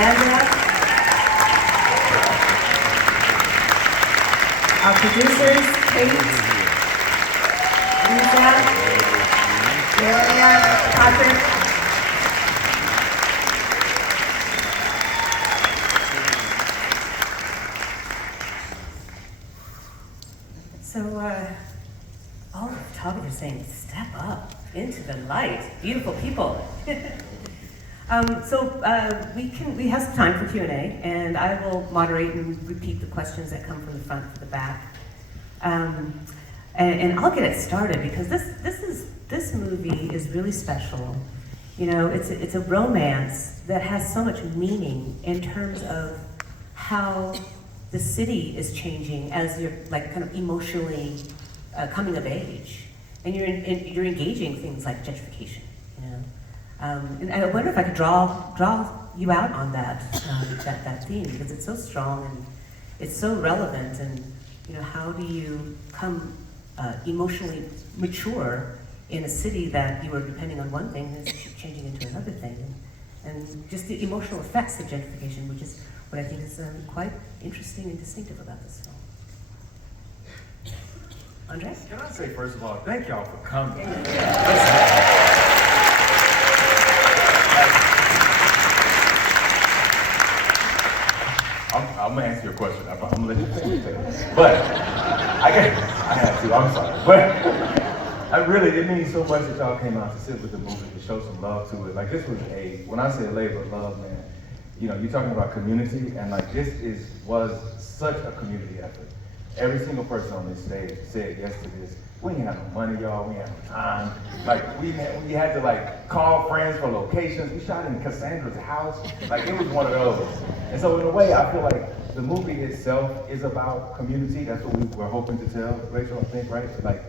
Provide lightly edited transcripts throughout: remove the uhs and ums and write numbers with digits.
DeWanda. Our producers, Kate, Lisa, Maria, Patrick. So, all the photographers saying, step up into the light. Beautiful people. We have some time for Q&A, and I will moderate and repeat the questions that come from the front to the back. And I'll get it started because this movie is really special. You know, it's a romance that has so much meaning in terms of how the city is changing as you're like kind of emotionally coming of age, and you're engaging things like gentrification. You know. And I wonder if I could draw you out on that theme, because it's so strong and it's so relevant. And you know, how do you come emotionally mature in a city that you were depending on one thing and is changing into another thing, and just the emotional effects of gentrification, which is what I think is quite interesting and distinctive about this film. André? Can I say, first of all, thank y'all for coming. I'm gonna answer your question. I'm gonna let you finish it. But I had to. I'm sorry. But it means so much that y'all came out to sit with the movie, to show some love to it. Like, this was when I say a labor of love, man, you know, you're talking about community, and like this was such a community effort. Every single person on this stage said yes to this. We ain't have no money, y'all. We ain't have no time. Like, we had to like call friends for locations. We shot in Cassandra's house. Like, it was one of those. And so in a way, I feel like the movie itself is about community. That's what we were hoping to tell, Rachel, I think, right? Like,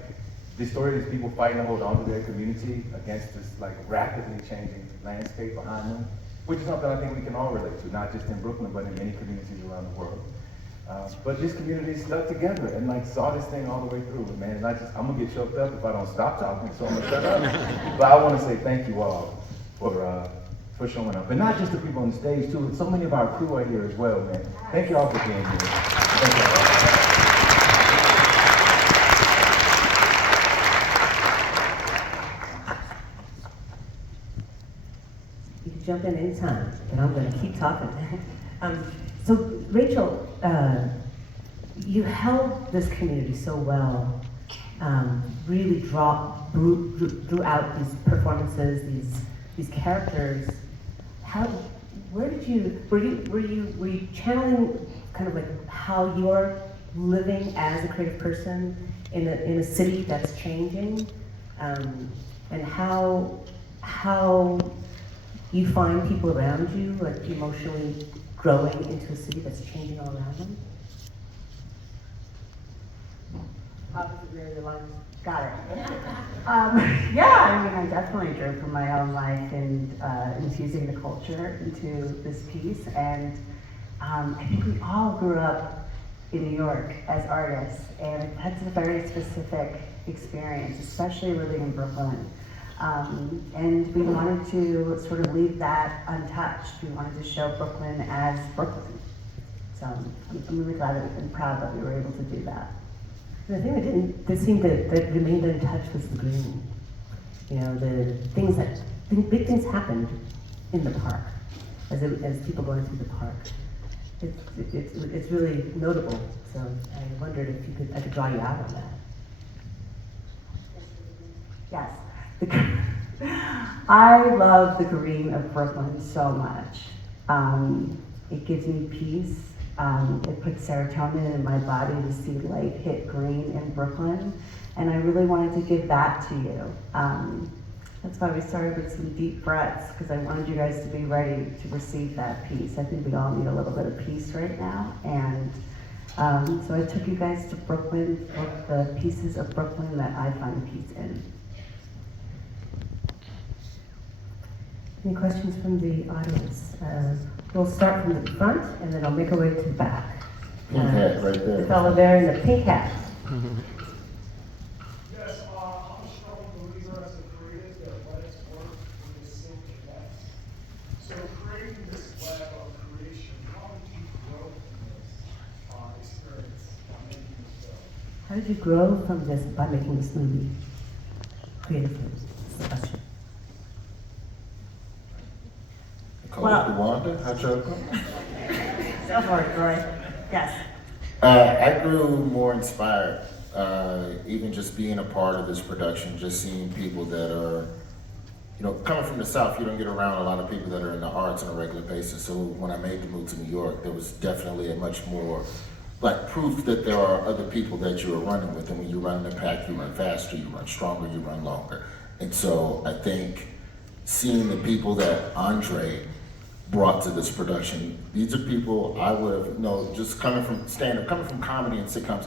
the story is people fighting to hold on to their community against this like rapidly changing landscape behind them, which is something I think we can all relate to, not just in Brooklyn, but in many communities around the world. But this community stuck together and like saw this thing all the way through. Man, and I'm gonna get choked up if I don't stop talking, so I'm gonna shut up. But I want to say thank you all for showing up, and not just the people on the stage too. So many of our crew are here as well, man. Thank you all for being here. Thank you all. You can jump in anytime, and I'm going to keep talking. So, Rachel, you held this community so well, really drew out these performances, these characters. Were you channeling kind of like how you're living as a creative person in a city that's changing, and how you find people around you, like emotionally growing into a city that's changing all around them? Got it. Yeah, I mean, I definitely drew from my own life and infusing the culture into this piece. And I think we all grew up in New York as artists, and that's a very specific experience, especially living in Brooklyn. And we wanted to sort of leave that untouched. We wanted to show Brooklyn as Brooklyn. So I'm really glad and proud that we were able to do that. The thing that remained untouched was the green. You know, big things happened in the park, as people going through the park. It's really notable. So I wondered if I could draw you out on that. Yes. I love the green of Brooklyn so much. It gives me peace. It puts serotonin in my body to see light hit green in Brooklyn. And I really wanted to give that to you. That's why we started with some deep breaths, because I wanted you guys to be ready to receive that peace. I think we all need a little bit of peace right now. And so I took you guys to Brooklyn, the pieces of Brooklyn that I find peace in. Any questions from the audience? We'll start from the front, and then I'll make our way to the back. Pink hat right there. The fellow there in the pink hat. Yes, I'm a strong believer as a creative that let it work with the same connect. So creating this web of How did you grow from just by making this movie creatively? That's the question. Nicole, Well- DeWanda, how'd you go? Go for it, Troy. Yes. I grew more inspired, even just being a part of this production, just seeing people that are, coming from the South, you don't get around a lot of people that are in the arts on a regular basis. So when I made the move to New York, there was definitely a much more, like, proof that there are other people that you are running with. And when you run in the pack, you run faster, you run stronger, you run longer. And so I think seeing the people that André brought to this production, these are people I would have, just coming from stand-up, coming from comedy and sitcoms,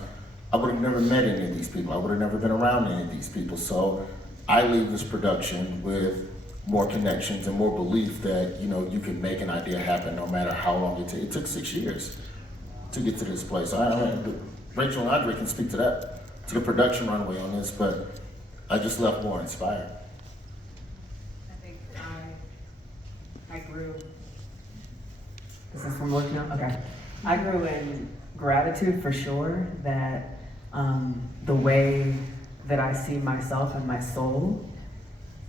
I would have never met any of these people. I would have never been around any of these people. So I leave this production with more connections and more belief that, you can make an idea happen no matter how long it took. It took 6 years to get to this place. Rachel and André can speak to that, to the production runway on this, but I just left more inspired. I think I grew. Is this from work now? Okay. I grew in gratitude for sure that the way that I see myself and my soul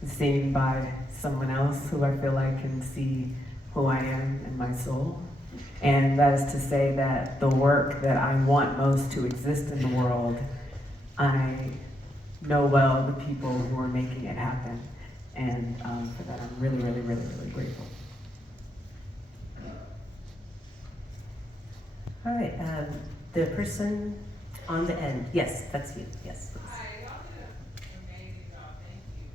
is seen by someone else who I feel like can see who I am and my soul. And that is to say that the work that I want most to exist in the world, I know well the people who are making it happen. And for that, I'm really, really, really, really grateful. All right, the person on the end. Yes, that's you. Yes, please. Hi, y'all did an amazing job. Thank you.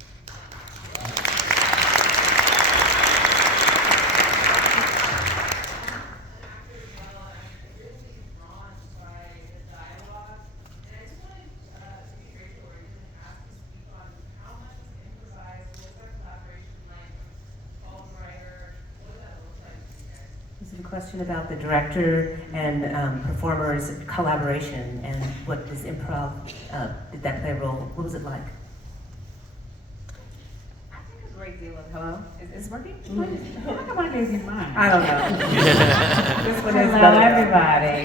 Really drawn by the dialogue, and I just wanted to be grateful or even ask to speak on how much is improvised, what's our collaboration like, all the writer, what does that look like to you guys? This is a question about the director and performers' collaboration and what is improv, did that play a role? What was it like? I think a great deal of, hello? Is it working? How come I gave you mine? I don't know. This one is Hello, better. everybody.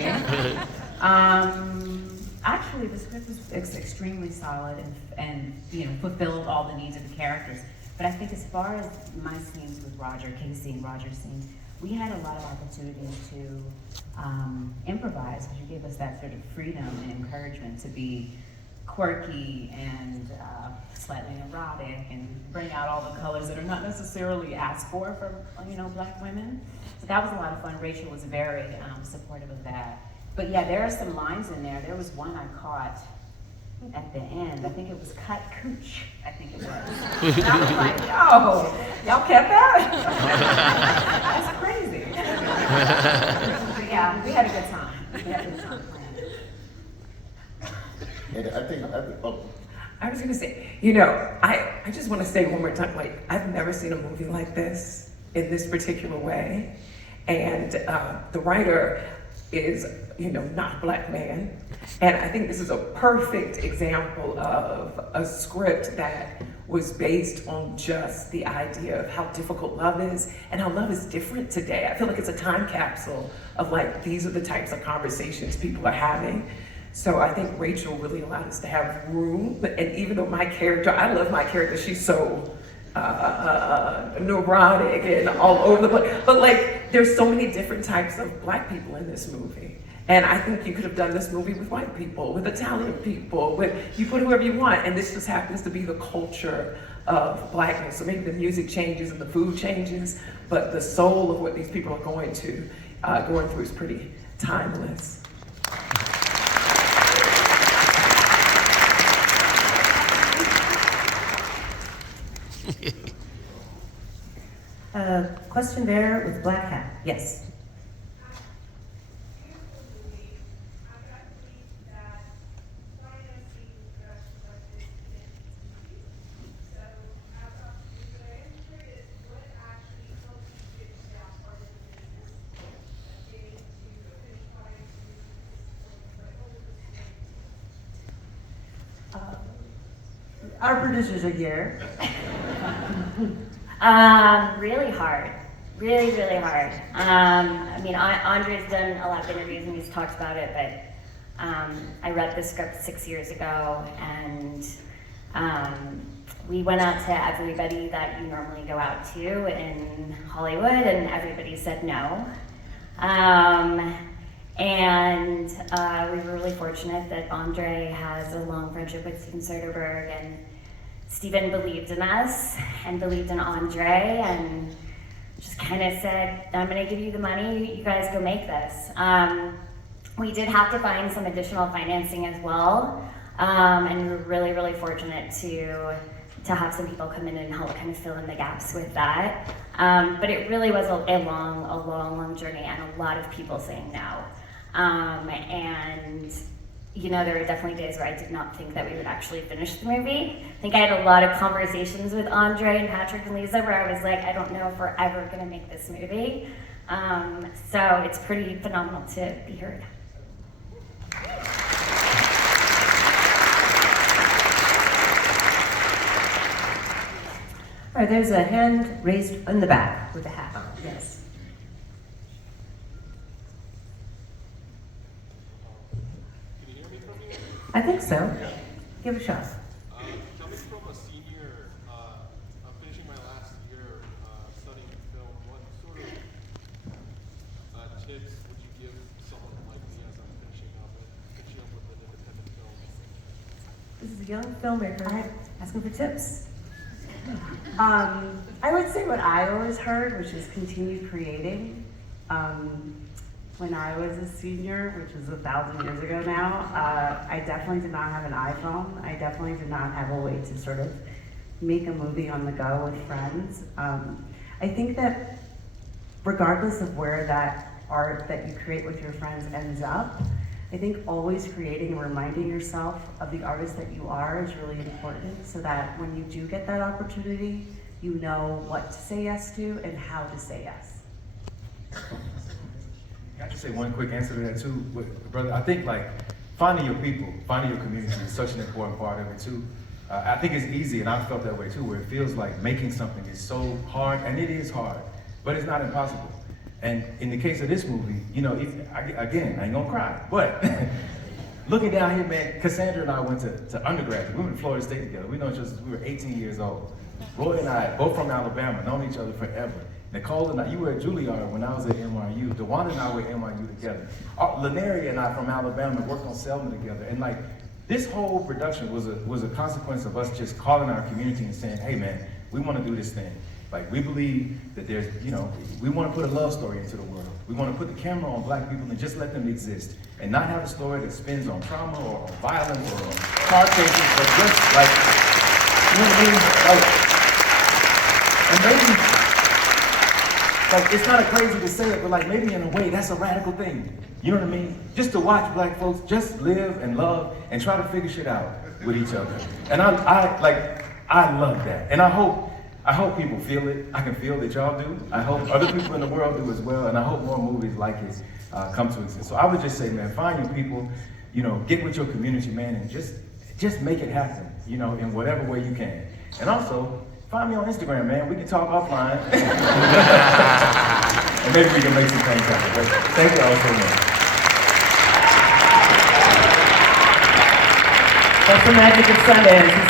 Actually, the script was extremely solid and fulfilled all the needs of the characters. But I think as far as my scenes with Roger, Casey and Roger's scenes, we had a lot of opportunities to improvise, because you gave us that sort of freedom and encouragement to be quirky and slightly erotic and bring out all the colors that are not necessarily asked for from Black women. So that was a lot of fun. Rachel was very supportive of that. But yeah, there are some lines in there. There was one I caught at the end. I think it was cut cooch, I think it was. And I was like, yo, y'all kept that? That's crazy. But yeah, we had a good time. We had a good time playing. And I think I was gonna say, I just wanna say one more time, like, I've never seen a movie like this in this particular way. And the writer is, not a Black man. And I think this is a perfect example of a script that was based on just the idea of how difficult love is and how love is different today. I feel like it's a time capsule of, like, these are the types of conversations people are having. So I think Rachel really allowed us to have room. And even though my character, I love my character, she's so neurotic and all over the place. But, like, there's so many different types of Black people in this movie. And I think you could have done this movie with white people, with Italian people, you put whoever you want, and this just happens to be the culture of Blackness. So maybe the music changes and the food changes, but the soul of what these people are going through is pretty timeless. Question there with black hat. Yes. Our producers are here. Really hard. Really, really hard. Andre's done a lot of interviews and he's talked about it, but I read the script 6 years ago, and we went out to everybody that you normally go out to in Hollywood, and everybody said no. And we were really fortunate that André has a long friendship with Steven Soderbergh, and Steven believed in us and believed in André, and just kind of said, I'm gonna give you the money, you guys go make this. We did have to find some additional financing as well, and we were really, really fortunate to have some people come in and help kind of fill in the gaps with that. But it really was a long journey, and a lot of people saying no. And you know, there were definitely days where I did not think that we would actually finish the movie. I think I had a lot of conversations with André and Patrick and Lisa where I was like, I don't know if we're ever gonna make this movie. So it's pretty phenomenal to be heard. All right, there's a hand raised in the back with a hat on, yes. Can you hear me from here? I think so. Give it a shot. Coming from a senior, I'm finishing my last year studying film. What sort of tips would you give someone like me as I'm finishing up with an independent film? This is a young filmmaker asking for tips. I would say what I always heard, which is continue creating. When I was a senior, which was 1,000 years ago now, I definitely did not have an iPhone. I definitely did not have a way to sort of make a movie on the go with friends. I think that regardless of where that art that you create with your friends ends up, I think always creating and reminding yourself of the artist that you are is really important, so that when you do get that opportunity, you know what to say yes to and how to say yes. I have to say one quick answer to that too, brother. I think like finding your people, finding your community is such an important part of it too. I think it's easy, and I've felt that way too, where it feels like making something is so hard, and it is hard, but it's not impossible. And in the case of this movie, you know, again, I ain't gonna cry, but looking down here, man, Cassandra and I went to undergraduate. We went to Florida State together. We know each other since we were 18 years old. Roy and I, both from Alabama, known each other forever. Nicole and I, you were at Juilliard when I was at NYU. DeWanda and I were at NYU together. Lanaria and I from Alabama worked on Selma together. And like, this whole production was a consequence of us just calling our community and saying, hey man, we wanna do this thing. Like, we believe that there's, you know, we want to put a love story into the world. We want to put the camera on black people and just let them exist. And not have a story that spins on trauma or on violence or on car chases, but just like, you know what I mean? Like, and maybe, like, it's kind of crazy to say it, but like, maybe in a way, that's a radical thing. You know what I mean? Just to watch black folks just live and love and try to figure shit out with each other. And I love that. And I hope people feel it. I can feel that y'all do. I hope other people in the world do as well, and I hope more movies like it come to exist. So I would just say, man, find your people, you know, get with your community, man, and just make it happen, you know, in whatever way you can. And also, find me on Instagram, man. We can talk offline. And maybe we can make some things happen. But thank you all so much. That's the magic of Sundance.